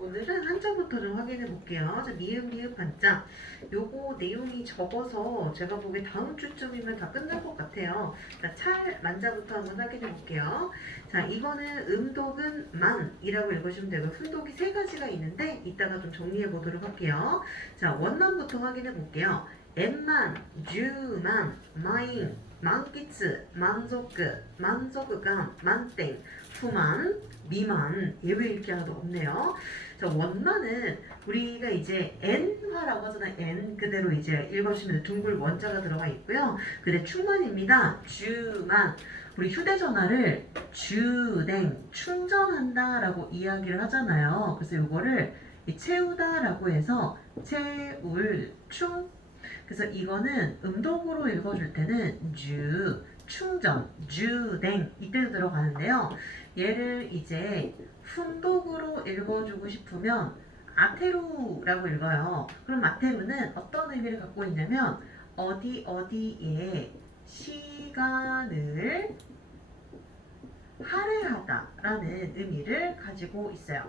오늘은 한자부터 좀 확인해 볼게요. 자, 미음, 리읍, 한자. 요거 내용이 적어서 제가 보기에 다음 주쯤이면 다 끝날 것 같아요. 자, 찰, 만자부터 한번 확인해 볼게요. 자, 이거는 음독은 만이라고 읽으시면 되고, 훈독이 세 가지가 있는데, 이따가 좀 정리해 보도록 할게요. 자, 원만부터 확인해 볼게요. 엠만, 주만, 마인, 만기츠, 만족그, 만족감, 만땡, 후만, 미만. 예외 읽기 하나도 없네요. 자, 원만은 우리가 이제 N화라고 하잖아요. N 그대로 이제 읽어주시면 둥글 원자가 들어가 있고요. 근데 충만입니다. 주만. 우리 휴대전화를 주댕 충전한다 라고 이야기를 하잖아요. 그래서 이거를 채우다 라고 해서 채울 충. 그래서 이거는 음독으로 읽어줄 때는 주 충전 주댕 이때도 들어가는데요. 얘를 이제 훈독으로 읽어주고 싶으면 아테루라고 읽어요. 그럼 아테루는 어떤 의미를 갖고 있냐면 어디 어디에 시간을 할애하다라는 의미를 가지고 있어요.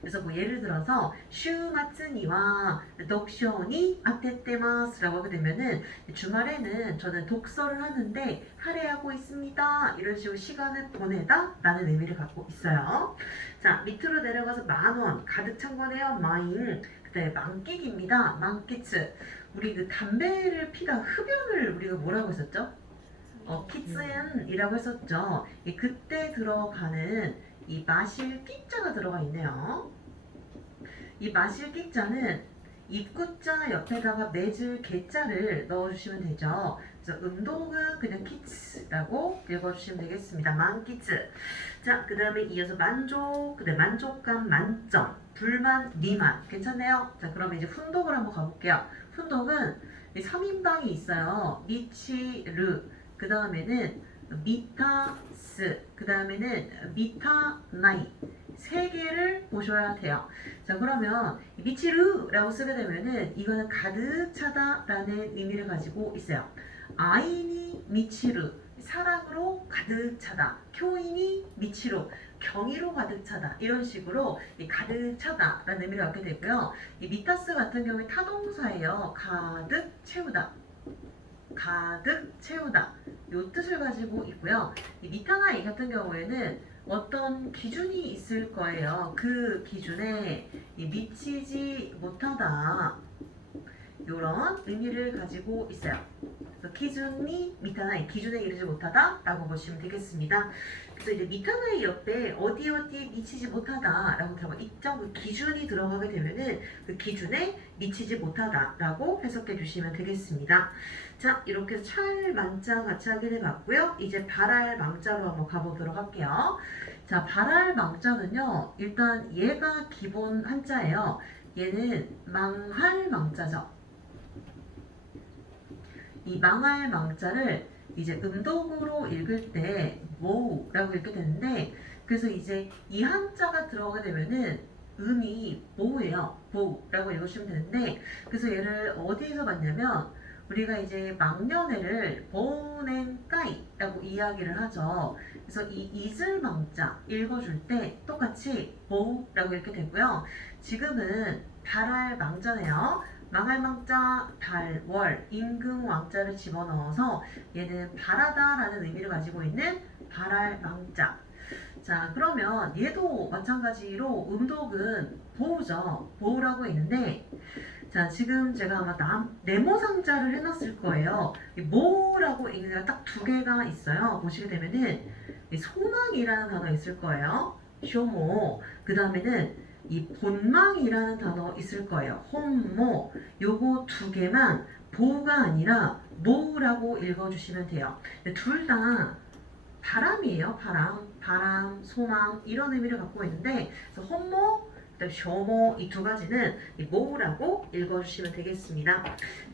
그래서 뭐 예를 들어서 슈마츠니와 독쇼니 아테테마스라고 하게 되면은 주말에는 저는 독서를 하는데 할애하고 있습니다. 이런 식으로 시간을 보내다 라는 의미를 갖고 있어요. 자, 밑으로 내려가서 만원 가득 찬 거네요. 마인. 그다음에 만끽입니다. 만키츠. 우리 그 담배를 피다 흡연을 우리가 뭐라고 했었죠? 키츠엔이라고 했었죠. 그때 들어가는 이 마실 끼자가 들어가 있네요. 이 마실 끼자는 입구자 옆에다가 맺을 개자를 넣어주시면 되죠. 그래서 음독은 그냥 키츠라고 읽어주시면 되겠습니다. 만키츠. 자, 그 다음에 이어서 만족, 그 다음에 만족감 만점, 불만, 미만. 괜찮네요. 자, 그러면 이제 훈독을 한번 가볼게요. 훈독은 3인방이 있어요. 미치르. 그 다음에는 미타스, 그 다음에는 미타나이 세 개를 보셔야 돼요. 자, 그러면 미치르라고 쓰게 되면은 이거는 가득 차다라는 의미를 가지고 있어요. 아이니 미치르 사랑으로 가득 차다. 교인이 미치로 경의로 가득 차다. 이런 식으로 가득 차다라는 의미를 갖게 되고요. 이 미타스 같은 경우에 타동사예요. 가득 채우다. 가득 채우다 요 뜻을 가지고 있고요. 이 미타나이 같은 경우에는 어떤 기준이 있을 거예요. 그 기준에 미치지 못하다 이런 의미를 가지고 있어요. 그래서 기준이 미타나이 기준에 이르지 못하다 라고 보시면 되겠습니다. 그래서 이제 미타나이 옆에 어디 어디 미치지 못하다 라고 들어가 있죠. 그 기준이 들어가게 되면은 그 기준에 미치지 못하다 라고 해석해 주시면 되겠습니다. 자, 이렇게 해서 찰 만자 같이 확인해 봤고요. 이제 발할 망자로 한번 가보도록 할게요. 자, 발할 망자는요, 일단 얘가 기본 한자예요. 얘는 망할 망자죠. 이 망할 망자를 이제 음독으로 읽을 때 모우라고 읽게 되는데, 그래서 이제 이 한자가 들어가게 되면은 음이 모우예요. 모우라고 읽으시면 되는데, 그래서 얘를 어디에서 봤냐면 우리가 이제 망년회를 보낸까이라고 이야기를 하죠. 그래서 이 이슬망자 읽어줄 때 똑같이 모우라고 읽게 되고요. 지금은 발할 망자네요. 망할 망자, 발, 월, 임금 왕자를 집어넣어서 얘는 바라다라는 의미를 가지고 있는 발할 망자. 자, 그러면 얘도 마찬가지로 음독은 보우죠. 보우라고 있는데, 자, 지금 제가 아마 네모상자를 해놨을 거예요. 이 모라고 읽는 애가 딱 두 개가 있어요. 보시게 되면은 이 소망이라는 단어 있을 거예요. 쇼모. 그 다음에는 이 본망이라는 단어 있을 거예요. 홈모. 요거 두 개만 보가 아니라 모라고 읽어주시면 돼요. 둘 다 바람이에요. 바람, 소망 이런 의미를 갖고 있는데, 그래서 홈모 쇼모 이 두 가지는 모우라고 읽어주시면 되겠습니다.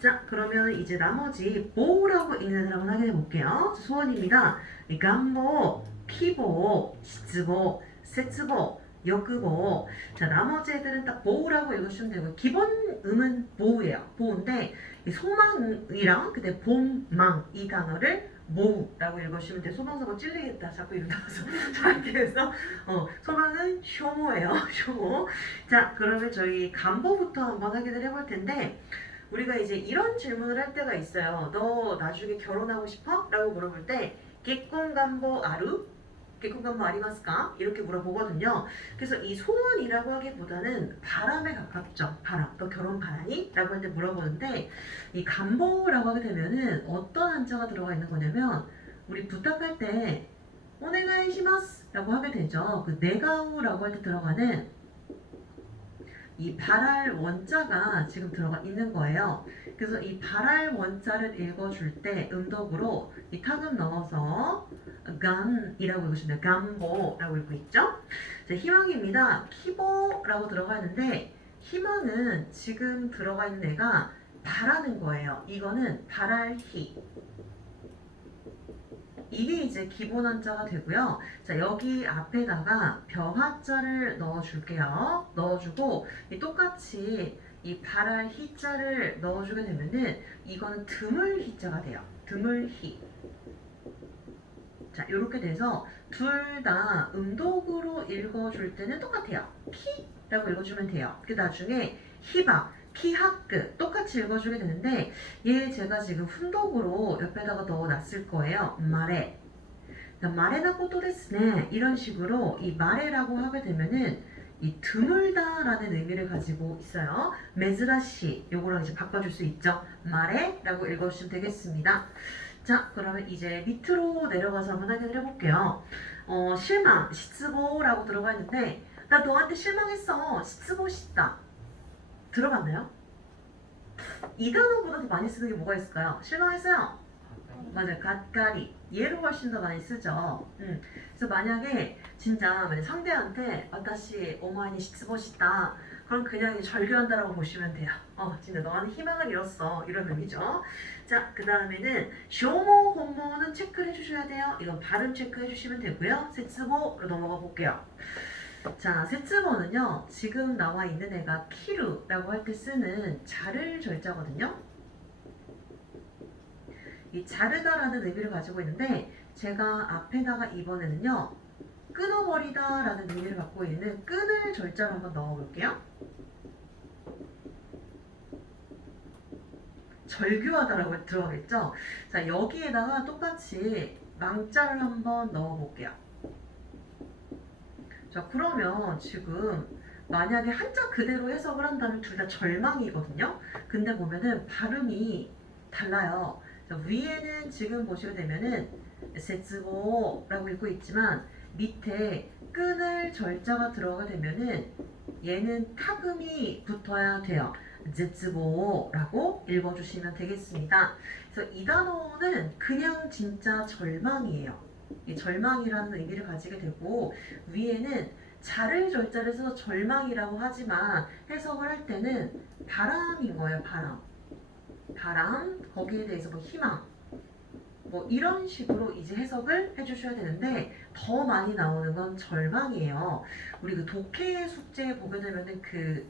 자, 그러면 이제 나머지 모우라고 읽는 애들 한번 확인해 볼게요. 소원입니다. 간보, 피보, 시츠보, 세츠보, 역으보. 자, 나머지 애들은 딱 모우라고 읽으시면 되고, 기본 음은 모우예요. 모우인데 소망이랑 그다음 봄망 이 단어를 모우라고 읽어주시면 돼요. 소방서가 찔리겠다. 자꾸 이름 나와서. 자, 이렇게 해서, 소방은 쇼모예요. 쇼모. 자, 그러면 저희 간보부터 한번 확인을 해볼 텐데, 우리가 이제 이런 질문을 할 때가 있어요. 너 나중에 결혼하고 싶어? 라고 물어볼 때, 객공간보 아루? 객공간보 아리마스까? 이렇게 물어보거든요. 그래서 이 소원이라고 하기보다는 바람에 가깝죠. 바람. 너 결혼 바라니? 라고 할 때 물어보는데, 이 간보라고 하게 되면은 어떤 한자가 들어가 있는 거냐면, 우리 부탁할 때, 오네가이시마스 라고 하게 되죠. 그 네가우라고 할 때 들어가는 이 발할 원자가 지금 들어가 있는 거예요. 그래서 이 발할 원자를 읽어줄 때 음독으로 이 타금 넣어서 간이라고 읽으시면 돼요. 간보라고 읽고 있죠. 자, 희망입니다. 키보라고 들어가 있는데 희망은 지금 들어가 있는 애가 바라는 거예요. 이거는 바랄희. 이게 이제 기본 한자가 되고요. 자, 여기 앞에다가 벼하자를 넣어줄게요. 넣어주고 똑같이 이 발할 희자를 넣어주게 되면은 이거는 드물 희자가 돼요. 드물 희. 자, 이렇게 돼서 둘 다 음독으로 읽어줄 때는 똑같아요. 키라고 읽어주면 돼요. 그 나중에 히바, 키하크 똑같이 읽어주게 되는데 얘 제가 지금 훈독으로 옆에다가 넣어놨을 거예요. 말에. 말에나 것도 됐네. 이런 식으로 이 말에라고 하게 되면은 이 드물다라는 의미를 가지고 있어요. 메즈라시 요거랑 이제 바꿔줄 수 있죠. 말에라고 읽어주시면 되겠습니다. 자, 그러면 이제 밑으로 내려가서 한번 확인을 해볼게요. 실망, 시츠보라고 들어가 있는데 나 너한테 실망했어. 시츠보 싶다. 들어봤나요? 이 단어보다 더 많이 쓰는 게 뭐가 있을까요? 실망했어요. 맞아요. 갓가리. 얘를 훨씬 더 많이 쓰죠. 그래서 만약에 진짜 만약 상대한테 다시 오마이니 시츠보시다. 그럼 그냥 절규한다라고 보시면 돼요. 진짜 너는 희망을 잃었어. 이런 의미죠. 자, 그 다음에는 쇼모 혼모는 체크를 해주셔야 돼요. 이건 발음 체크해 주시면 되고요. 세츠보로 넘어가 볼게요. 자, 세츠보는요. 지금 나와 있는 애가 키루라고 할 때 쓰는 자를 절자거든요. 이 자르다라는 의미를 가지고 있는데 제가 앞에다가 이번에는요. 끊어버리다 라는 의미를 갖고 있는 끈을 절자로 한번 넣어볼게요. 절규하다라고 들어가겠죠? 자, 여기에다가 똑같이 망자를 한번 넣어볼게요. 자, 그러면 지금 만약에 한자 그대로 해석을 한다면 둘 다 절망이거든요? 근데 보면은 발음이 달라요. 자, 위에는 지금 보시게 되면은 세츠보라고 읽고 있지만 밑에 끈을 절자가 들어가게 되면은 얘는 타금이 붙어야 돼요. 제츠보라고 읽어주시면 되겠습니다. 그래서 이 단어는 그냥 진짜 절망이에요. 이 절망이라는 의미를 가지게 되고 위에는 자를 절자를 써서 절망이라고 하지만 해석을 할 때는 바람인 거예요. 바람. 바람, 거기에 대해서 뭐 희망, 뭐 이런 식으로 이제 해석을 해주셔야 되는데 더 많이 나오는 건 절망이에요. 우리 그 독해 숙제 보게 되면은 그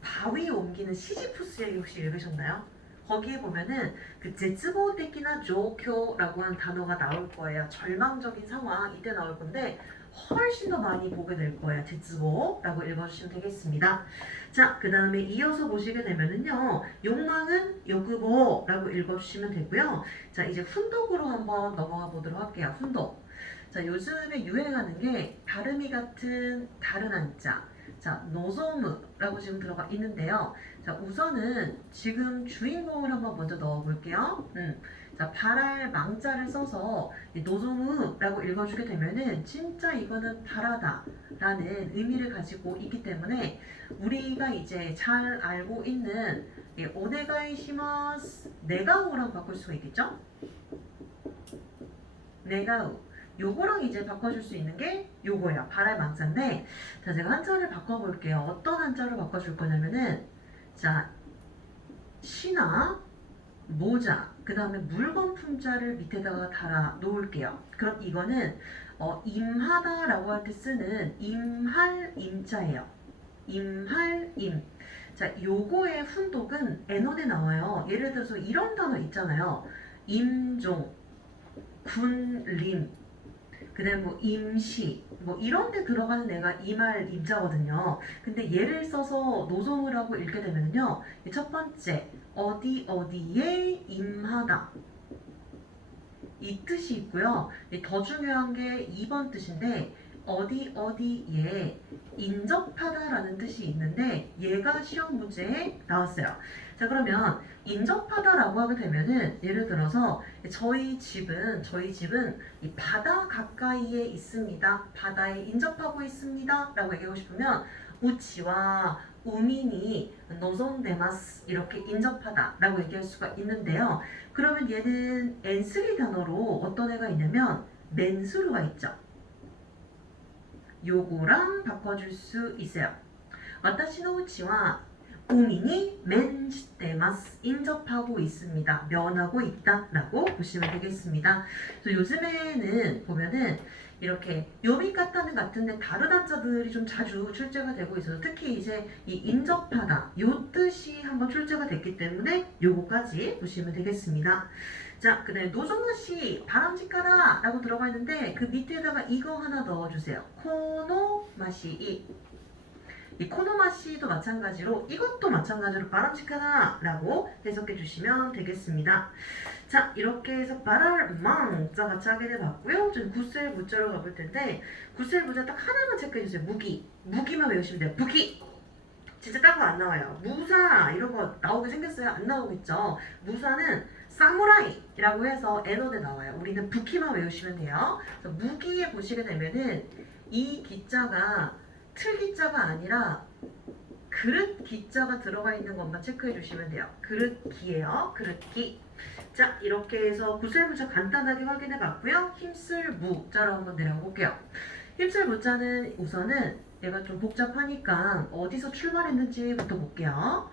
바위 옮기는 시지푸스 얘기 혹시 읽으셨나요? 거기에 보면은 그 제츠보테키나 조교라고 하는 단어가 나올 거예요. 절망적인 상황 이때 나올 건데 훨씬 더 많이 보게 될 거예요. 제츠보라고 읽어주시면 되겠습니다. 자, 그 다음에 이어서 보시게 되면은요. 욕망은 요구보라고 읽어주시면 되고요. 자, 이제 훈독으로 한번 넘어가 보도록 할게요. 훈독. 자, 요즘에 유행하는 게 발음이 같은 다른 한자. 자, 노조무라고 지금 들어가 있는데요. 자, 우선은 지금 주인공을 한번 먼저 넣어볼게요. 자, 발할 망자를 써서 노조무라고 읽어주게 되면은 진짜 이거는 바라다라는 의미를 가지고 있기 때문에 우리가 이제 잘 알고 있는 오네가이시마스 네가우랑 바꿀 수가 있겠죠? 네가우. 요거랑 이제 바꿔줄 수 있는 게 요거예요. 발할 망자인데 자, 제가 한자를 바꿔볼게요. 어떤 한자를 바꿔줄 거냐면은 자, 신화, 모자, 그 다음에 물건 품자를 밑에다가 달아 놓을게요. 그럼 이거는 임하다라고 할 때 쓰는 임할 임자예요. 임할 임. 자, 요거의 훈독은 N원에 나와요. 예를 들어서 이런 단어 있잖아요. 임종, 군림, 그다음에 뭐 임시, 뭐 이런 데 들어가는 애가 이 말 임자거든요. 근데 얘를 써서 노동을 하고 읽게 되면요. 첫 번째, 어디 어디에 임하다. 이 뜻이 있고요. 더 중요한 게 2번 뜻인데 어디 어디에 인접하다라는 뜻이 있는데 얘가 시험 문제에 나왔어요. 자 그러면 인접하다라고 하게 되면은 예를 들어서 저희 집은 이 바다 가까이에 있습니다. 바다에 인접하고 있습니다라고 얘기하고 싶으면 우치와 우민이 노존데마스 이렇게 인접하다라고 얘기할 수가 있는데요. 그러면 얘는 N3 단어로 어떤 애가 있냐면 맨수르가 있죠. 요거랑 바꿔줄 수 있어요. 와타시노 우치와 우민이 맨시테마스 인접하고 있습니다. 면하고 있다 라고 보시면 되겠습니다. 그래서 요즘에는 보면은 이렇게 요미카타는 같은데 다른 한자들이 좀 자주 출제가 되고 있어서 특히 이제 이 인접하다 요 뜻이 한번 출제가 됐기 때문에 요거까지 보시면 되겠습니다. 자, 그 다음에 노조마시 바람직하다 라고 들어가 있는데 그 밑에다가 이거 하나 넣어주세요. 코노마시 이 코노마시도 마찬가지로 이것도 마찬가지로 바람직하다 라고 해석해 주시면 되겠습니다. 자 이렇게 해서 바랄망자 같이 하게 돼봤고요. 좀 구슬 무자로 가볼 텐데 구슬 무자 딱 하나만 체크해 주세요. 무기만 외우시면 돼요. 무기 진짜 딴 거 안 나와요. 무사 이런 거 나오게 생겼어요? 안 나오겠죠. 무사는 사무라이라고 해서 에너데 나와요. 우리는 부키만 외우시면 돼요. 그래서 무기에 보시게 되면은 이 기자가 틀 기자가 아니라 그릇 기자가 들어가 있는 것만 체크해 주시면 돼요. 그릇기예요. 그릇기. 자 이렇게 해서 구슬무자 간단하게 확인해 봤고요. 힘쓸 무자로 한번 내려가 볼게요. 힘쓸 무자는 우선은 얘가 좀 복잡하니까 어디서 출발했는지부터 볼게요.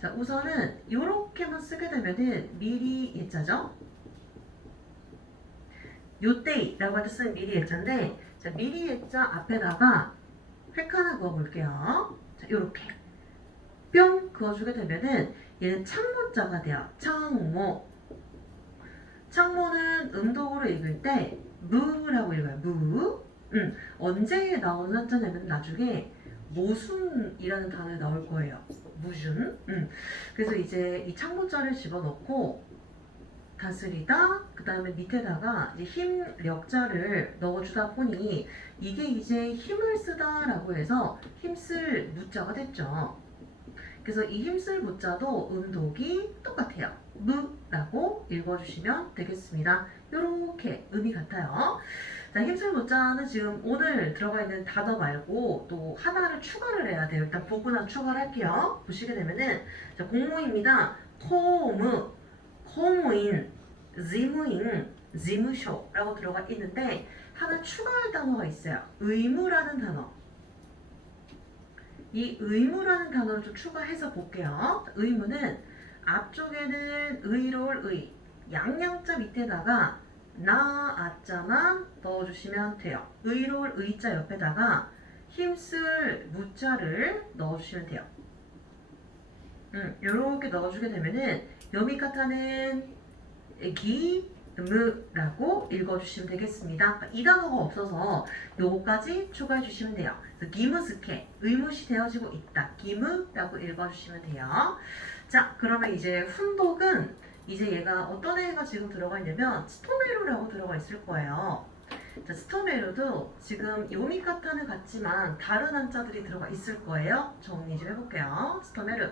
자 우선은 이렇게만 쓰게 되면은 미리 예자죠. 요때이라고 할 때 쓰는 미리 예자인데 자 미리 예자 앞에다가 획 하나 그어볼게요. 자 요렇게 뿅 그어주게 되면은 얘는 창모자가 돼요. 창모. 창모는 음독으로 읽을 때 무라고 읽어요. 무. 언제 나오는 한자냐면 나중에 모순이라는 단어에 나올 거예요. 무준. 그래서 이제 이 창모자를 집어넣고 다스리다 그 다음에 밑에다가 이제 힘력자를 넣어주다 보니 이게 이제 힘을 쓰다 라고 해서 힘쓸 무자가 됐죠. 그래서 이 힘쓸 무자도 음독이 똑같아요. 무라고 읽어주시면 되겠습니다. 요렇게 음이 같아요. 자, 힘쓸 무자는 지금 오늘 들어가 있는 단어 말고 또 하나를 추가를 해야 돼요. 일단 보고나 추가를 할게요. 보시게 되면은 자, 공무입니다. 코무, 코무인, 지무인, 지무쇼라고 들어가 있는데 하나 추가할 단어가 있어요. 의무라는 단어. 이 의무라는 단어를 좀 추가해서 볼게요. 의무는 앞쪽에는 의로울 의, 양양자 밑에다가 나, 아자만 넣어주시면 돼요. 의로울 의자 옆에다가 힘쓸 무자를 넣어주시면 돼요. 요렇게 넣어주게 되면은 요미카타는 기무라고 읽어주시면 되겠습니다. 이 단어가 없어서 요거까지 추가해 주시면 돼요. 기무스케 의무시 되어지고 있다. 기무라고 읽어주시면 돼요. 자 그러면 이제 훈독은 이제 얘가 어떤 애가 지금 들어가 있냐면 스토메루라고 들어가 있을 거예요. 자 스토메루도 지금 요미카타는 같지만 다른 한자들이 들어가 있을 거예요. 정리 좀 해볼게요. 스토메루.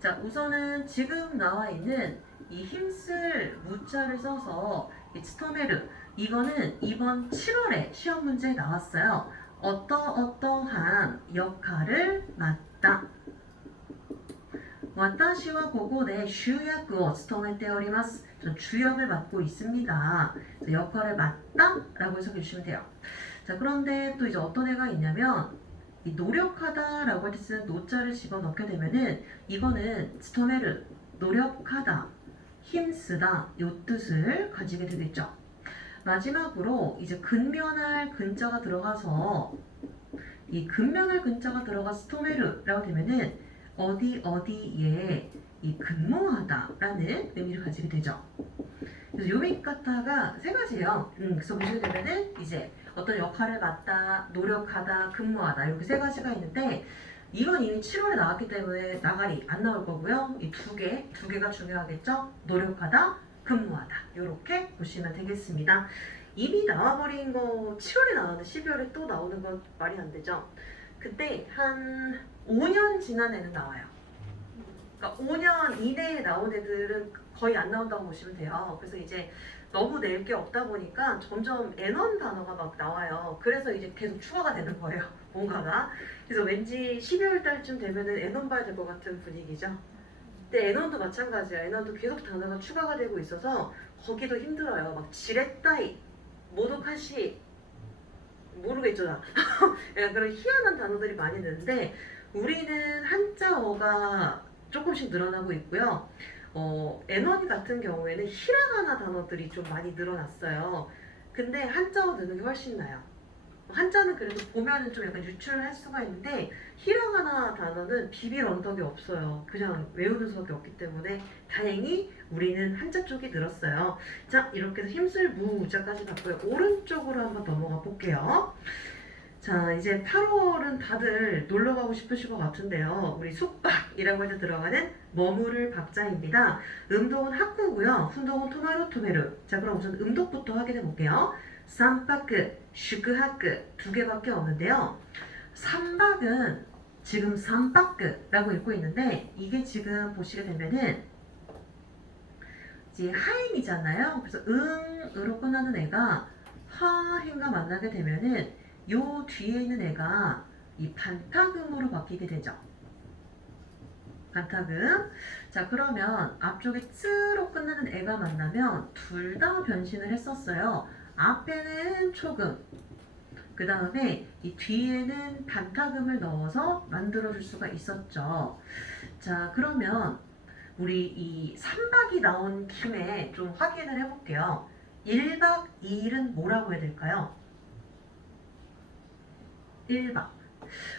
자 우선은 지금 나와 있는 이 힘쓸 무자를 써서 이 스토메르 이거는 이번 7월에 시험 문제에 나왔어요. 어떠한 역할을 맡다. 私はここで主役を務めております. 저 주역을 맡고 있습니다. 역할을 맡다 라고 해석해 주시면 돼요. 자 그런데 또 이제 어떤 애가 있냐면 이 노력하다 라고 할 때 쓰는 노자를 집어넣게 되면은 이거는 스토메르 노력하다 힘쓰다 요 뜻을 가지게 되겠죠. 마지막으로 이제 근면할 근자가 들어가서 이 근면할 근자가 들어가 스토메르라고 되면은 어디 어디에 이 근무하다 라는 의미를 가지게 되죠. 그래서 요미카타가 세 가지예요. 그래서 보시게 되면은 이제 어떤 역할을 맡다, 노력하다, 근무하다 이렇게 세 가지가 있는데 이건 이미 7월에 나왔기 때문에 나가리 안 나올 거고요. 이 두 개가 중요하겠죠? 노력하다, 근무하다 이렇게 보시면 되겠습니다. 이미 나와버린 거 7월에 나왔는데 12월에 또 나오는 건 말이 안 되죠? 그때 한 5년 지난 애는 나와요. 그러니까 5년 이내에 나온 애들은 거의 안 나온다고 보시면 돼요. 그래서 이제 너무 낼 게 없다 보니까 점점 N원 단어가 막 나와요. 그래서 이제 계속 추가가 되는 거예요. 뭔가가. 그래서 왠지 12월 달쯤 되면은 N원 봐야 될 것 같은 분위기죠. 근데 N원도 마찬가지야. N원도 계속 단어가 추가가 되고 있어서 거기도 힘들어요. 막 지렛다이, 모독하시, 모르겠죠 나. 그런 희한한 단어들이 많이 드는데 우리는 한자어가 조금씩 늘어나고 있고요. N1 같은 경우에는 히라가나 단어들이 좀 많이 늘어났어요. 근데 한자어 느는 게 훨씬 나요. 한자는 그래도 보면은 좀 약간 유출을 할 수가 있는데 히라가나 단어는 비빌 언덕이 없어요. 그냥 외우는 수밖에 없기 때문에 다행히 우리는 한자 쪽이 늘었어요. 자, 이렇게 해서 힘쓸 무자까지 봤고요. 오른쪽으로 한번 넘어가 볼게요. 자, 이제 8월은 다들 놀러 가고 싶으실 것 같은데요. 우리 숙박이라고 해서 들어가는 머무를 박자입니다. 음독은 하쿠고요. 훈독은 토마루 토메루. 자, 그럼 우선 음독부터 확인해 볼게요. 삼파크, 슈크하크 두 개밖에 없는데요. 3박은 지금 삼파크라고 읽고 있는데 이게 지금 보시게 되면은 이제 하임이잖아요. 그래서 응으로 끝나는 애가 하행과 만나게 되면은 요 뒤에 있는 애가 이 반타금으로 바뀌게 되죠. 반타금. 자, 그러면 앞쪽에 츠로 끝나는 애가 만나면 둘 다 변신을 했었어요. 앞에는 초금, 그 다음에 이 뒤에는 반타금을 넣어서 만들어줄 수가 있었죠. 자, 그러면 우리 이 3박이 나온 김에 좀 확인을 해볼게요. 1박 2일은 뭐라고 해야 될까요? 1박.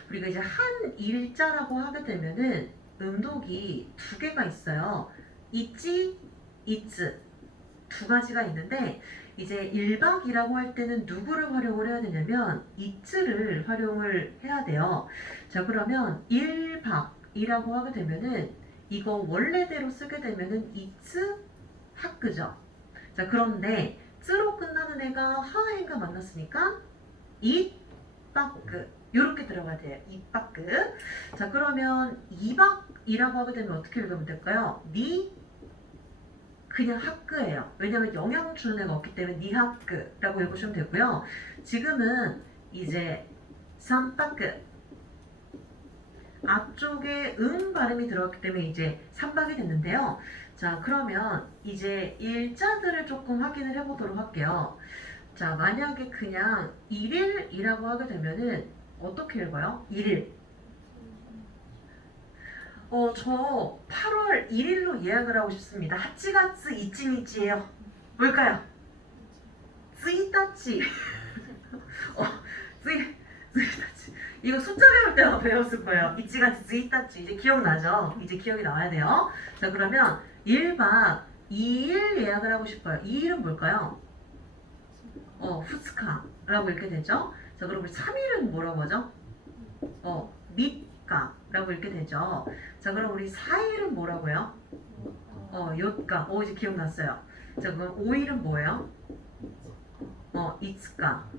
우리가 이제 한 일자라고 하게 되면은 음독이 두 개가 있어요. 있지, 있즈. 두 가지가 있는데 이제 1박이라고 할 때는 누구를 활용을 해야 되냐면 있즈를 활용을 해야 돼요. 자, 그러면 1박이라고 하게 되면은 이거 원래대로 쓰게 되면은 이츠 하크죠. 자, 그런데 쯔로 끝나는 애가 하해가 만났으니까 이바크 이렇게 들어가야 돼요. 이바크. 자, 그러면 이박이라고 하게 되면 어떻게 읽으면 될까요? 니 그냥 하크예요. 왜냐면 영향 주는 애가 없기 때문에 니 하크라고 읽으시면 되고요. 지금은 이제 삼바크 앞쪽에 발음이 들어갔기 때문에 이제 3박이 됐는데요. 자, 그러면 이제 일자들을 조금 확인을 해보도록 할게요. 자, 만약에 그냥 1일이라고 하게 되면은 어떻게 읽어요? 1일. 저 8월 1일로 예약을 하고 싶습니다. 하치가츠 이치니치예요. 뭘까요? 스이타치. 스이타치. 이거 숫자 배울 때 배웠을 거예요. 이치가츠 스이타치. 이제 기억나죠? 이제 기억이 나와야 돼요. 자, 그러면 1박 2일 예약을 하고 싶어요. 2일은 뭘까요? 후츠카라고 읽게 되죠. 자, 그럼 우리 3일은 뭐라고 하죠? 밑가라고 읽게 되죠. 자, 그럼 우리 4일은 뭐라고요? 요tka. 이제 기억났어요. 자, 그럼 5일은 뭐예요? 이츠카.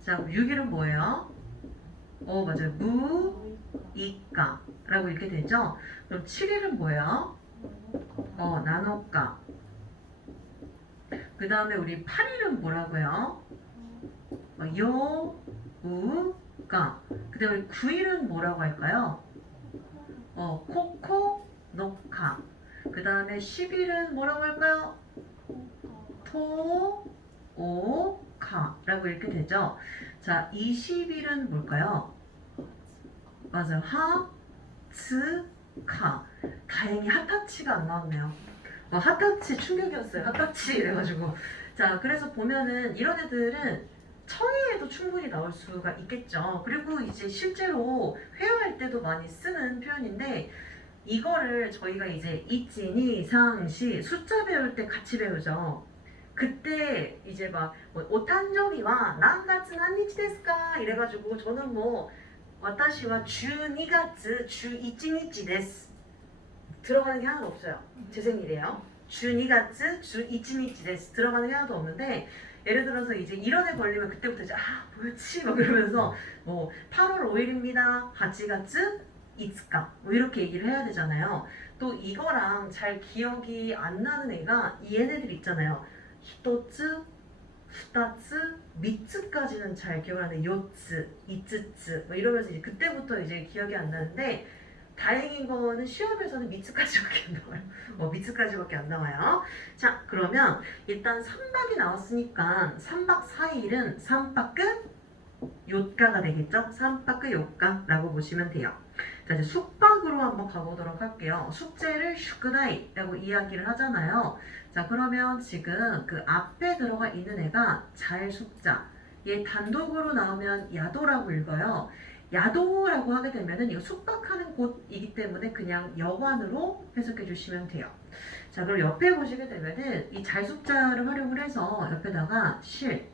자, 그럼 6일은 뭐예요? 맞아요. 무이카라고 읽게 되죠. 그럼 7일은 뭐예요? 나노카. 그 다음에 우리 8일은 뭐라고요? 요우가. 그 다음에 9일은 뭐라고 할까요? 코코노카. 그 다음에 10일은 뭐라고 할까요? 토오카라고 읽게 되죠. 자, 20일은 뭘까요? 맞아요. 하츠카. 다행히 핫타치가 안 나왔네요. 핫타치 충격이었어요. 핫타치 이래가지고. 자, 그래서 보면은 이런 애들은 청해에도 충분히 나올 수가 있겠죠. 그리고 이제 실제로 회화할 때도 많이 쓰는 표현인데 이거를 저희가 이제 이진이 상시 숫자 배울 때 같이 배우죠. 그때 이제 막 오탄저리와 난가츠 난니치 데스까 이래가지고 저는 뭐 와타시와 주2月 주1日 데스 들어가는 게 하나도 없어요. 제 생일이에요. 주2月 주1日 데스 들어가는 게 하나도 없는데 예를 들어서 이제 이런 애 걸리면 그때부터 이제 뭐였지? 막 이러면서 뭐 8월 5일입니다. 8月 5일 뭐 이렇게 얘기를 해야 되잖아요. 또 이거랑 잘 기억이 안 나는 애가 이 얘네들 있잖아요. 1つ, 2つ, 3つ까지는 잘 기억을 하는데 4つ, 5つ뭐 이러면서 이제 그때부터 이제 기억이 안 나는데 다행인 거는 시험에서는 미츠까지밖에 안 나와요. 미츠까지밖에 안 나와요. 자, 그러면 일단 3박이 나왔으니까 3박 4일은 3박끝 요가가 되겠죠? 3박끝 요가라고 보시면 돼요. 자, 이제 숙박으로 한번 가보도록 할게요. 숙제를 슈크다이라고 이야기를 하잖아요. 자, 그러면 지금 그 앞에 들어가 있는 애가 잘 숙자. 얘 단독으로 나오면 야도라고 읽어요. 야도라고 하게 되면은 이거 숙박하는 곳이기 때문에 그냥 여관으로 해석해 주시면 돼요. 자, 그럼 옆에 보시게 되면은 이 잘 숙자를 활용을 해서 옆에다가 실,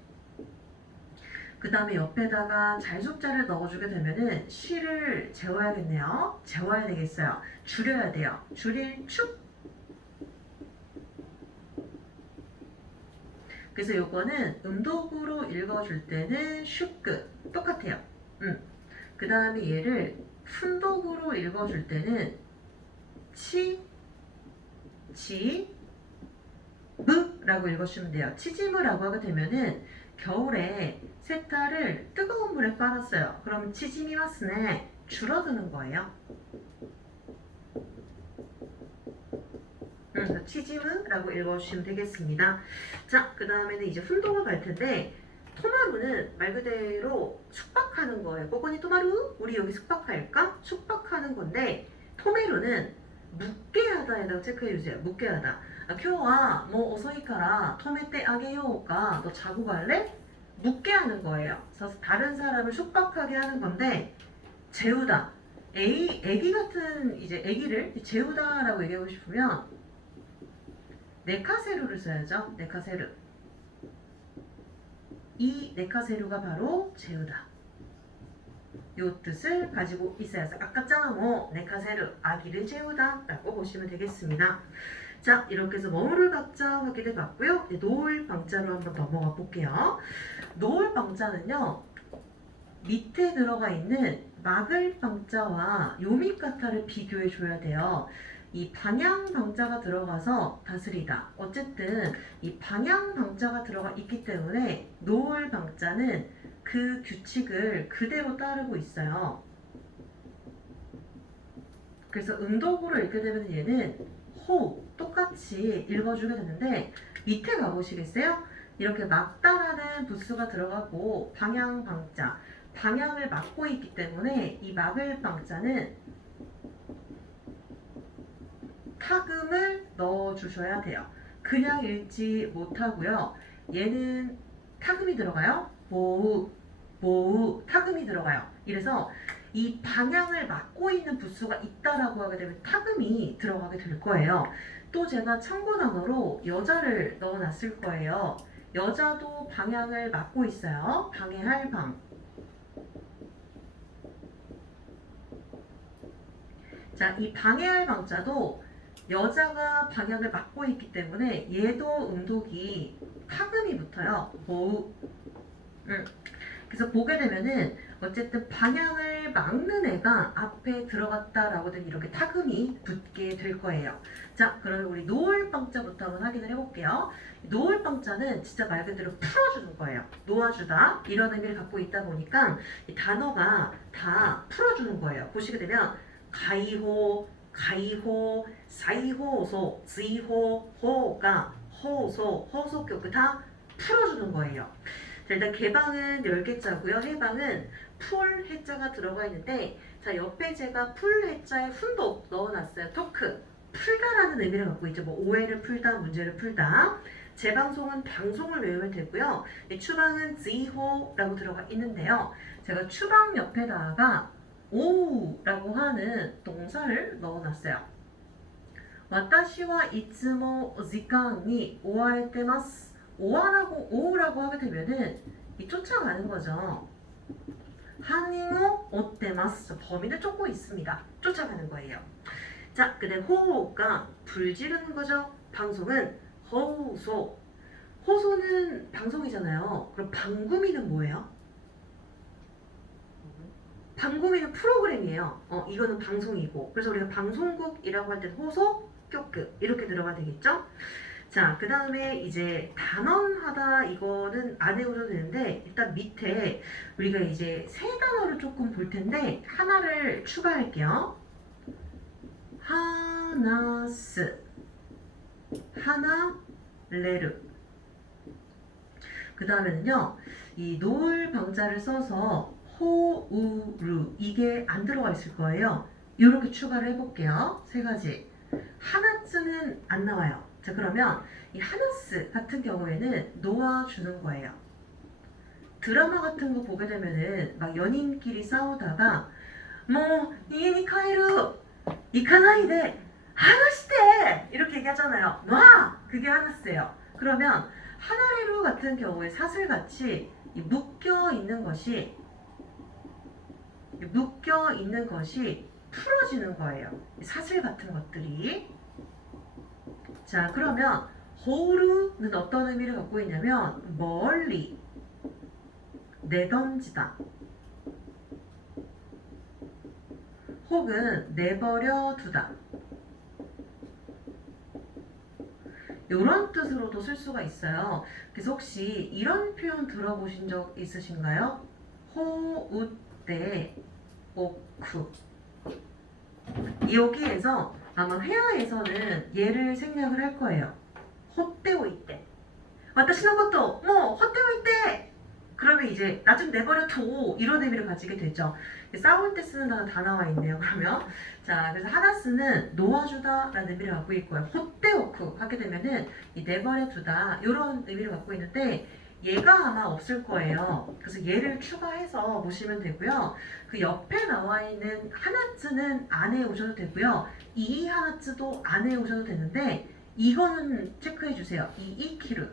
그 다음에 옆에다가 잘 숙자를 넣어주게 되면은 실을 재워야겠네요. 재워야 되겠어요. 줄여야 돼요. 줄일 축. 그래서 요거는 음독으로 읽어줄 때는 슈크 똑같아요. 그 다음에 얘를 훈독으로 읽어줄 때는 치, 지, 무라고 읽어주시면 돼요. 치지무라고 하게 되면은 겨울에 세타를 뜨거운 물에 빨았어요. 그럼 치지미마스네 줄어드는 거예요. 치지무라고 읽어주시면 되겠습니다. 자, 그 다음에는 이제 훈독을 갈 텐데 토마루는 말 그대로 숙박하는 거예요. 꼬꼬니 토마루? 우리 여기 숙박할까? 숙박하는 건데 토메루는 묵게 하다에다가 체크해주세요. 묵게 하다. 교와 뭐 어서이카라 토메떼 아게요가 너 자고 갈래? 묵게 하는 거예요. 그래서 다른 사람을 숙박하게 하는 건데 재우다. 애기 같은 이제 애기를 재우다라고 얘기하고 싶으면 네카세루를 써야죠. 네카세루. 이 네카세루가 바로 재우다. 요 뜻을 가지고 있어요. 아까잖아 뭐 네카세루 아기를 재우다 라고 보시면 되겠습니다. 자, 이렇게 해서 뭐를 각자 확인해 봤고요. 노을 방자로 한번 넘어가 볼게요. 노을 방자는요, 밑에 들어가 있는 막을 방자와 요미가타를 비교해 줘야 돼요. 이 방향 방자가 들어가서 다스리다. 어쨌든 이 방향 방자가 들어가 있기 때문에 노을 방자는 그 규칙을 그대로 따르고 있어요. 그래서 음독으로 읽게 되면 얘는 호 똑같이 읽어주게 되는데 밑에 가보시겠어요? 이렇게 막다라는 부수가 들어가고 방향 방자, 방향을 막고 있기 때문에 이 막을 방자는 타금을 넣어주셔야 돼요. 그냥 읽지 못하고요. 얘는 타금이 들어가요. 보우, 보우, 타금이 들어가요. 이래서 이 방향을 막고 있는 부수가 있다라고 하게 되면 타금이 들어가게 될 거예요. 또 제가 참고 단어로 여자를 넣어놨을 거예요. 여자도 방향을 막고 있어요. 방해할 방. 자, 이 방해할 방자도 여자가 방향을 막고 있기 때문에 얘도 음독이 타금이 붙어요. 보우. 그래서 보게 되면은 어쨌든 방향을 막는 애가 앞에 들어갔다라고 되면 이렇게 타금이 붙게 될 거예요. 자, 그러면 우리 노을방자부터 한번 확인을 해볼게요. 노을방자는 진짜 말 그대로 풀어주는 거예요. 놓아주다 이런 의미를 갖고 있다 보니까 이 단어가 다 풀어주는 거예요. 보시게 되면 가이호, 가이호, 사이호소, 즈이호, 호가 호소, 호소격을 다 풀어주는 거예요. 자, 일단 개방은 10개자고요. 해방은 풀 해자가 들어가 있는데 자, 옆에 제가 풀 해자에 훈독 넣어놨어요. 토크. 풀다라는 의미를 갖고 있죠. 뭐 오해를 풀다, 문제를 풀다. 재방송은 방송을 외우면 되고요. 추방은 지호라고 들어가 있는데요. 제가 추방 옆에다가 오라고 하는 동사를 넣어놨어요. 私はいつも時間に追われてます. 오라고 하게 되면은 쫓아가는 거죠. 犯人を追ってます. 범인을 쫓고 있습니다. 쫓아가는 거예요. 자, 근데 호가 불 지르는 거죠. 방송은 호소. 호소는 방송이잖아요. 그럼 방구미는 뭐예요? 방구미는 프로그램이에요. 이거는 방송이고. 그래서 우리가 방송국이라고 할 때는 호소, 교급 이렇게 들어가야 되겠죠? 자, 그 다음에 이제 단언하다 이거는 안 외우셔도 되는데 일단 밑에 우리가 이제 세 단어를 조금 볼 텐데 하나를 추가할게요. 하나스, 하나레르. 그 다음에는요, 이 노을 방자를 써서 호우루 이게 안 들어가 있을 거예요. 이렇게 추가를 해볼게요. 세 가지. 하나츠는 안 나와요. 자, 그러면 이 하나스 같은 경우에는 놓아주는 거예요. 드라마 같은 거 보게 되면은 막 연인끼리 싸우다가 뭐 이니 카이루 이카나이데 하나시대 이렇게 얘기하잖아요. 놔! 그게 하나스예요. 그러면 하나레루 같은 경우에 사슬같이 묶여 있는 것이 풀어지는 거예요. 사슬 같은 것들이. 자, 그러면 호루는 어떤 의미를 갖고 있냐면 멀리 내던지다 혹은 내버려 두다 이런 뜻으로도 쓸 수가 있어요. 그래서 혹시 이런 표현 들어보신 적 있으신가요? 호우떼 오쿠. 여기에서 아마 회화에서는 얘를 생략을 할 거예요. 헛되오이때. 私のこともう헛되오이때. 그러면 이제 나 좀 내버려둬 이런 의미를 가지게 되죠. 싸울 때 쓰는 단어 다 나와 있네요. 그러면 자, 그래서 하나스는 놓아주다 라는 의미를 갖고 있고요. 헛되오쿠 하게 되면은 이 내버려두다 이런 의미를 갖고 있는데 얘가 아마 없을 거예요. 그래서 얘를 추가해서 보시면 되고요. 그 옆에 나와 있는 하나츠는 안 해오셔도 되고요. 이 하나츠도 안 해오셔도 되는데 이거는 체크해 주세요. 이 이키루.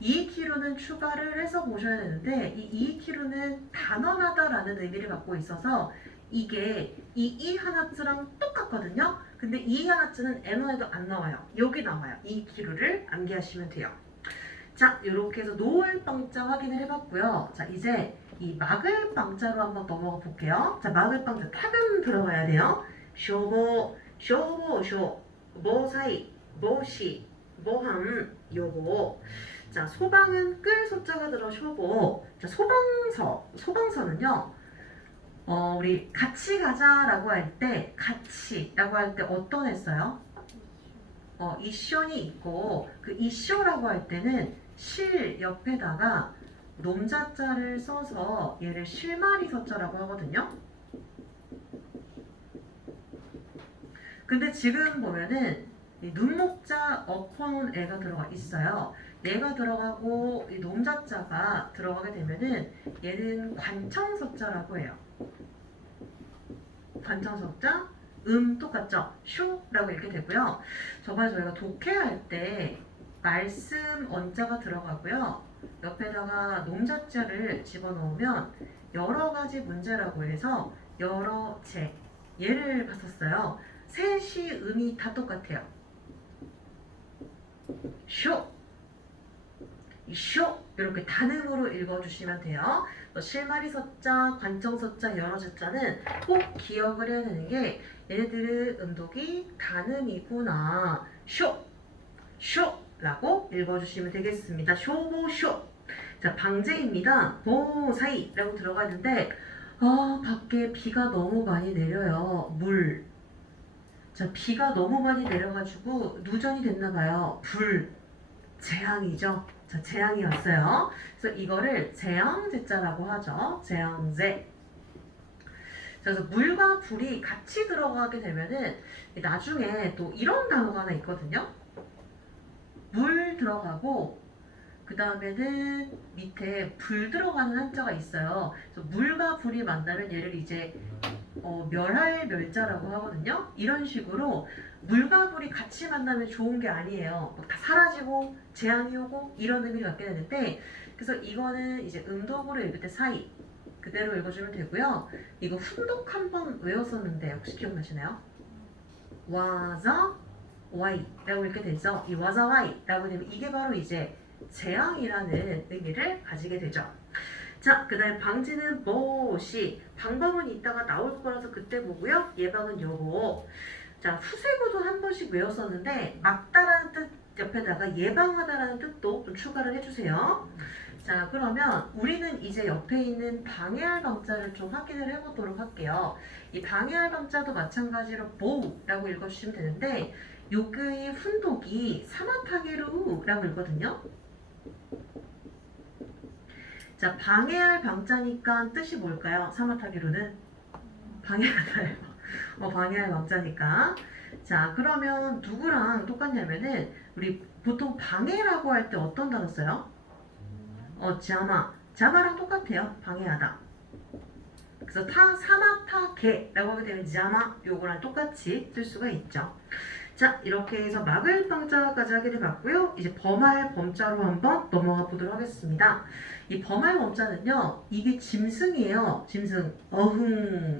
이키루는 추가를 해서 보셔야 되는데 이 이키루는 단언하다라는 의미를 갖고 있어서 이게 이 하나츠랑 똑같거든요. 근데 이 하나츠는 엔어에도 안 나와요. 여기 나와요. 이키루를 암기하시면 돼요. 자, 이렇게 해서 노을 방자 확인을 해봤고요. 자, 이제 이 막을 방자로 한번 넘어가 볼게요. 자, 막을 방자 타금 들어가야 돼요. 쇼보, 쇼보, 쇼, 모사이, 모시, 모함, 요거. 자, 소방은 끌 소자가 들어 쇼보. 자, 소방서는요. 우리 같이 가자라고 할 때 같이라고 할 때 어떤 했어요? 이쇼니 있고 그 이쇼라고 할 때는 실 옆에다가 놈자자를 써서 얘를 실마리 서자라고 하거든요. 근데 지금 보면은 이 눈목자 어폰 애가 들어가 있어요. 얘가 들어가고 이 놈자자가 들어가게 되면은 얘는 관청서자라고 해요. 관청서자 똑같죠? 쇼라고 이렇게 되고요. 저번에 저희가 독해할 때 말씀 언자가 들어가고요. 옆에다가 놈자자를 집어넣으면 여러 가지 문제라고 해서 여러 제 얘를 봤었어요. 셋이 음이 다 똑같아요. 쇼, 쇼 이렇게 단음으로 읽어주시면 돼요. 실마리 서자, 관청 서자, 여러 자자는 꼭 기억을 해야 되는 게 얘네들은 음독이 단음이구나. 쇼, 쇼라고 읽어주시면 되겠습니다. 쇼보쇼. 자, 방제입니다. 보사이라고 들어가는데 밖에 비가 너무 많이 내려요. 물. 자, 비가 너무 많이 내려가지고 누전이 됐나봐요. 불. 재앙이죠. 자, 재앙이 왔어요. 그래서 이거를 재앙제자라고 하죠. 재앙제. 그래서 물과 불이 같이 들어가게 되면은 나중에 또 이런 단어가 하나 있거든요. 물 들어가고 그 다음에는 밑에 불 들어가는 한자가 있어요. 그래서 물과 불이 만나면 얘를 이제 멸할 멸자라고 하거든요. 이런 식으로 물과 불이 같이 만나면 좋은 게 아니에요. 다 사라지고 재앙이 오고 이런 의미를 갖게 되는데, 그래서 이거는 이제 음독으로 읽을 때 사이 그대로 읽어주면 되고요. 이거 훈독 한번 외웠었는데 혹시 기억나시나요? 와자 와이라고 읽게 되죠. 이 와자 와이라고 되면 이게 바로 이제 재앙이라는 의미를 가지게 되죠. 자, 그 다음에 방지는 뭐시, 방법은 이따가 나올 거라서 그때 보고요. 예방은 요거. 자, 후세고도 한 번씩 외웠었는데 막다라는 뜻 옆에다가 예방하다라는 뜻도 좀 추가를 해주세요. 자, 그러면 우리는 이제 옆에 있는 방해할 방자를 좀 확인을 해보도록 할게요. 이 방해할 방자도 마찬가지로 보우라고 읽어주시면 되는데 요거의 훈독이 사마타게루라고 읽거든요. 자, 방해할 방자니까 뜻이 뭘까요? 사마타게루는 방해하다예요. 방해할 방자니까. 자, 그러면 누구랑 똑같냐면은 우리 보통 방해라고 할 때 어떤 단어 써요? 자마. 자마랑 똑같아요. 방해하다. 그래서 사마타게라고 하게 되면 자마 요거랑 똑같이 쓸 수가 있죠. 자, 이렇게 해서 막을 방자까지 하게 돼봤고요. 이제 범할 범자로 한번 넘어가 보도록 하겠습니다. 이 범할 범자는요, 이게 짐승이에요. 짐승.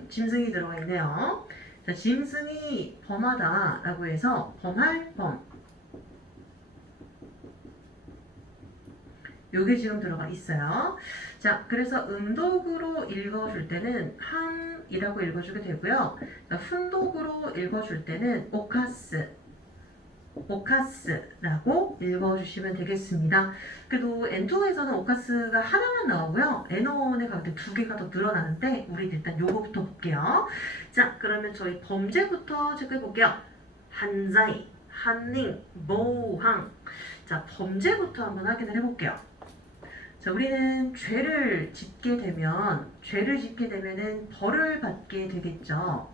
짐승이 들어가 있네요. 자, 짐승이 범하다라고 해서 범할 범. 요게 지금 들어가 있어요. 자, 그래서 음독으로 읽어줄 때는 항이라고 읽어주게 되고요. 자, 훈독으로 읽어줄 때는 오카스라고 읽어주시면 되겠습니다. 그래도 N2에서는 오카스가 하나만 나오고요. N1에 갈 때 두 개가 더 늘어나는데 우리 일단 요거부터 볼게요. 자, 그러면 저희 범죄부터 체크해 볼게요. 한자이, 한닝, 모항. 자, 범죄부터 한번 확인을 해볼게요. 자, 우리는 죄를 짓게 되면은 벌을 받게 되겠죠.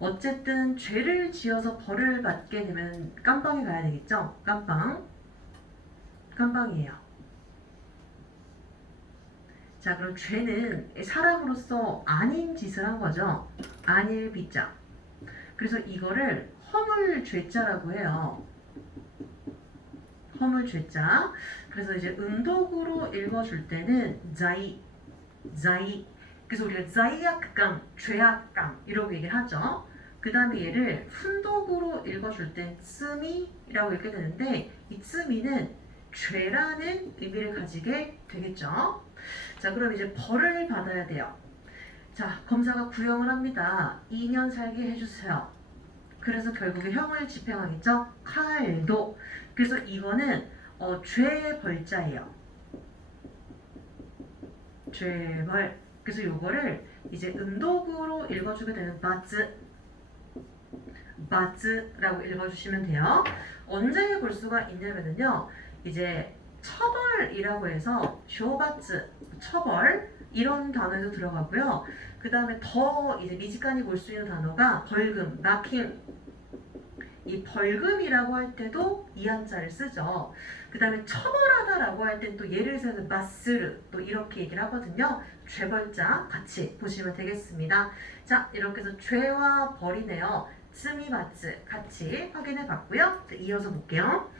어쨌든 죄를 지어서 벌을 받게 되면 깜빵에 가야 되겠죠. 깜빵이에요. 자, 그럼 죄는 사람으로서 아닌 짓을 한 거죠. 아닐 비자. 그래서 이거를 허물죄자라고 해요. 허물죄자. 그래서 이제 음독으로 읽어줄 때는 자이. 그래서 우리가 자이악감, 죄악감 이라고 얘기를 하죠. 그 다음에 얘를 훈독으로 읽어줄 땐 쯔미라고 읽게 되는데 이 쯔미는 죄라는 의미를 가지게 되겠죠. 자, 그럼 이제 벌을 받아야 돼요. 자, 검사가 구형을 합니다. 2년 살게 해주세요. 그래서 결국에 형을 집행하겠죠. 칼도. 그래서 이거는 죄벌자예요. 죄벌. 그래서 요거를 이제 음독으로 읽어주게 되는 바즈라고 읽어주시면 돼요. 언제 볼 수가 있냐면요. 이제 처벌이라고 해서 쇼바츠, 처벌 이런 단어에도 들어가고요. 그 다음에 더 이제 미지간이 볼 수 있는 단어가 벌금, 나킹. 이 벌금이라고 할 때도 이 한자를 쓰죠. 그 다음에 처벌하다라고 할 땐 또 예를 들어서 마스르 또 이렇게 얘기를 하거든요. 죄벌자 같이 보시면 되겠습니다. 자, 이렇게 해서 죄와 벌이네요. 스미마츠 같이 확인해 봤고요. 자, 이어서 볼게요.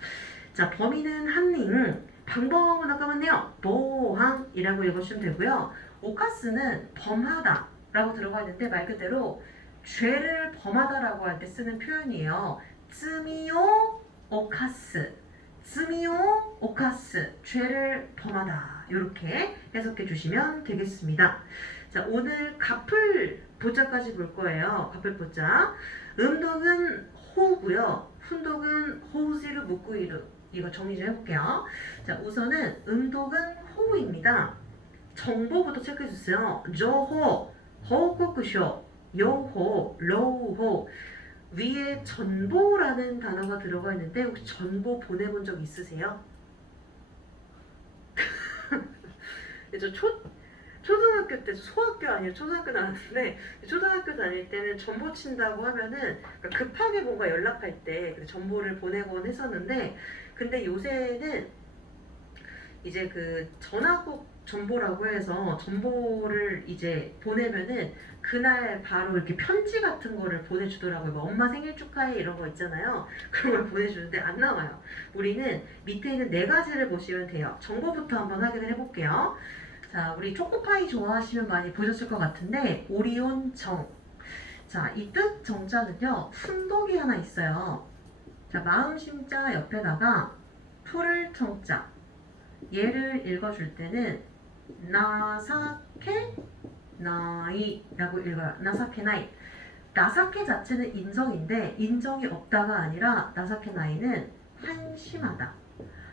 자, 범인은 한닝, 방법은 아까 봤네요. 보항이라고 읽으시면 되고요. 오카스는 범하다 라고 들어가 있는데 말 그대로 죄를 범하다라고 할 때 쓰는 표현이에요. 쯔미오 오카스, 쯔미오 오카스, 죄를 범하다. 이렇게 해석해 주시면 되겠습니다. 자, 오늘 갚을 보자까지 볼 거예요. 갚을 보자. 음독은 호우고요. 훈독은 호우지르 묵구이르. 이거 정리 좀 해볼게요. 자, 우선은 음독은 호우입니다. 정보부터 체크해 주세요. 조호, 호국쇼, 요호, 로호. 위에 전보라는 단어가 들어가 있는데 혹시 전보 보내본 적 있으세요? 저 초등학교 때 소학교 아니에요. 초등학교 나왔는데 초등학교 다닐 때는 전보 친다고 하면은 그러니까 급하게 뭔가 연락할 때 전보를 보내곤 했었는데 근데 요새는 이제 그 전화국 정보라고 해서 정보를 이제 보내면은 그날 바로 이렇게 편지 같은 거를 보내주더라고요. 뭐 엄마 생일 축하해 이런 거 있잖아요. 그런 걸 보내주는데 안 나와요. 우리는 밑에 있는 네 가지를 보시면 돼요. 정보부터 한번 확인을 해볼게요. 자, 우리 초코파이 좋아하시면 많이 보셨을 것 같은데 오리온 정. 자, 이 뜻 정자는요. 훈독이 하나 있어요. 자, 마음심자 옆에다가 풀을 청자. 얘를 읽어줄 때는 나사케 나이라고 읽어요. 나사케 나이. 나사케 자체는 인정인데 인정이 없다가 아니라 나사케 나이는 한심하다.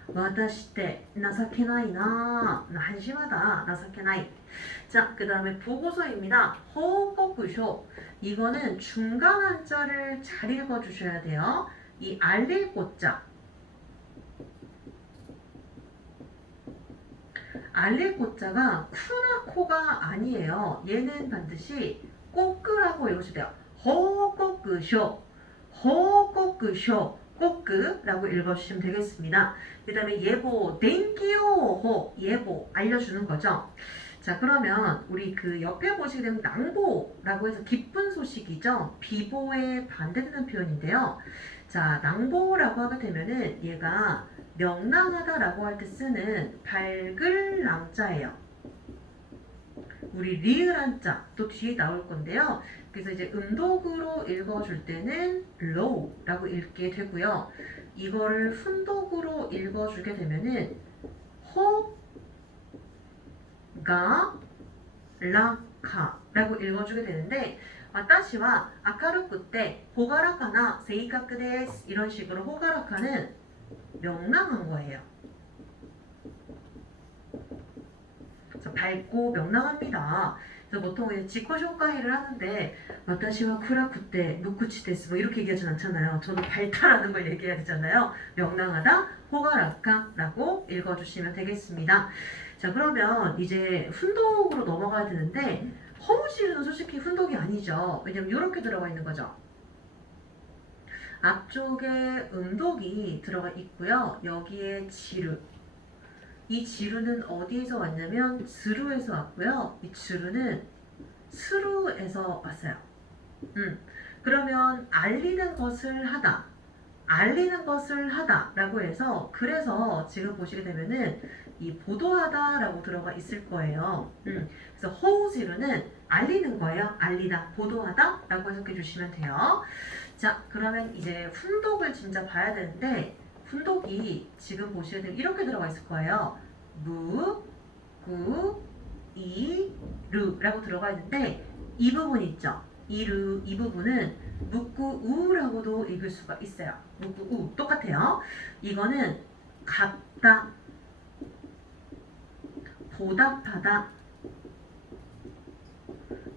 와다시때 나사케 나이나 한심하다. 나사케 나이. 자, 그 다음에 보고서입니다. 호거구쇼. 이거는 중간 한자를 잘 읽어주셔야 돼요. 이 알릴 꽃자. 알릴 꽃자가 쿠나 코가 아니에요. 얘는 반드시 꼬끄라고 읽으셔야 돼요. 호꼬끄쇼, 호꼬끄쇼, 꼬끄라고 읽어주시면 되겠습니다. 그 다음에 예보, 땡기요호, 예보 알려주는 거죠. 자, 그러면 우리 그 옆에 보시게 되면 낭보라고 해서 기쁜 소식이죠. 비보에 반대되는 표현인데요. 자, 낭보라고 하게 되면은 얘가 명랑하다라고 할 때 쓰는 밝을 랑자예요. 우리 리을한 자 또 뒤에 나올 건데요. 그래서 이제 음독으로 읽어줄 때는 low라고 읽게 되고요. 이거를 훈독으로 읽어주게 되면은 호가 라카라고 읽어주게 되는데 와타시와 아카루쿠 때 호가라카나 세이카쿠 데스 이런 식으로 호가라카는 명랑한 거예요. 밝고 명랑합니다. 그래서 보통 이제 지코쇼카이를 하는데 와타시와 쿠라쿠테 무쿠치 데스 뭐 이렇게 얘기하진 않잖아요. 저는 밝다라는 걸 얘기해야 되잖아요. 명랑하다, 호가라카라고 읽어주시면 되겠습니다. 자, 그러면 이제 훈독으로 넘어가야 되는데 허무지르는 솔직히 훈독이 아니죠. 왜냐면 이렇게 들어가 있는 거죠. 앞쪽에 음독이 들어가 있고요. 여기에 지르. 이 지루는 어디에서 왔냐면 스루에서 왔고요. 이 지루는 스루에서 왔어요. 그러면 알리는 것을 하다. 알리는 것을 하다 라고 해서 그래서 지금 보시게 되면은 이 보도하다 라고 들어가 있을 거예요. 그래서 호우지루는 알리는 거예요. 알리다, 보도하다 라고 해석해 주시면 돼요. 자, 그러면 이제 훈독을 진짜 봐야 되는데 훈독이 지금 보시게 되면 이렇게 들어가 있을 거예요. 무, 구, 이, 르 라고 들어가 있는데 이 부분 있죠. 이르 이 부분은 묵구우라고도 읽을 수가 있어요. 묵구우 똑같아요. 이거는 갚다, 보답하다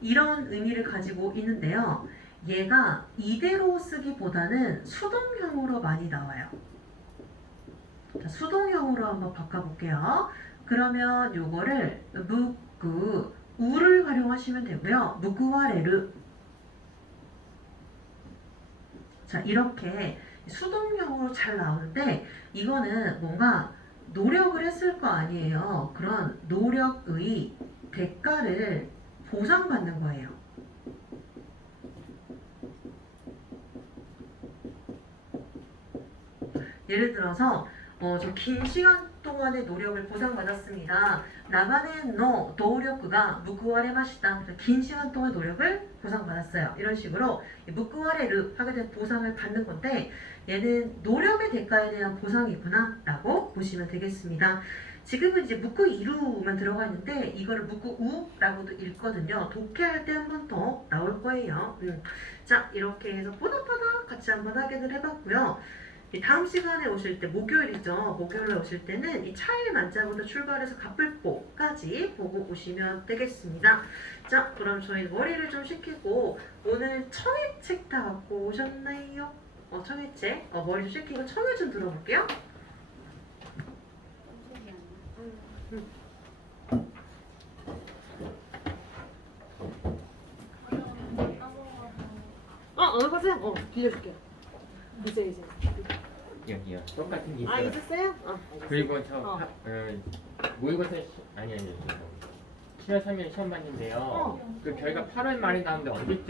이런 의미를 가지고 있는데요. 얘가 이대로 쓰기보다는 수동형으로 많이 나와요. 자, 수동형으로 한번 바꿔볼게요. 그러면 요거를 묵구 우를 활용하시면 되고요. 묵구와레르. 자, 이렇게 수동형으로 잘 나오는데 이거는 뭔가 노력을 했을 거 아니에요. 그런 노력의 대가를 보상받는 거예요. 예를 들어서 저 긴 시간 동안의 노력을 보상받았습니다. 나가는 너 노력가 무쿠와레마시다. 긴 시간 동안 노력을 보상받았어요. 이런 식으로 무쿠와레르 하게 된 보상을 받는 건데 얘는 노력의 대가에 대한 보상이구나 라고 보시면 되겠습니다. 지금은 이제 무쿠이루만 들어가 있는데 이거를 무쿠우라고도 읽거든요. 독해할 때 한 번 더 나올 거예요. 자, 이렇게 해서 보답하다 같이 한번 확인을 해봤고요. 다음 시간에 오실 때 목요일이죠. 목요일에 오실 때는 이 차일 만자부터 출발해서 갑불보까지 보고 오시면 되겠습니다. 자, 그럼 저희 머리를 좀 식히고 오늘 청해책 다 갖고 오셨나요? 청해책 머리 좀 식히고 청해 좀 들어볼게요. 어느 거지? 빌려줄게요. 이제. 여기요. 똑같은 게 아 있어요. 있었어요? 알겠어요. 그리고 저 어. 모의고사 아니 7월 3일 시험 봤는데요. 그 저희가 8월 말에 나오는데 언제쯤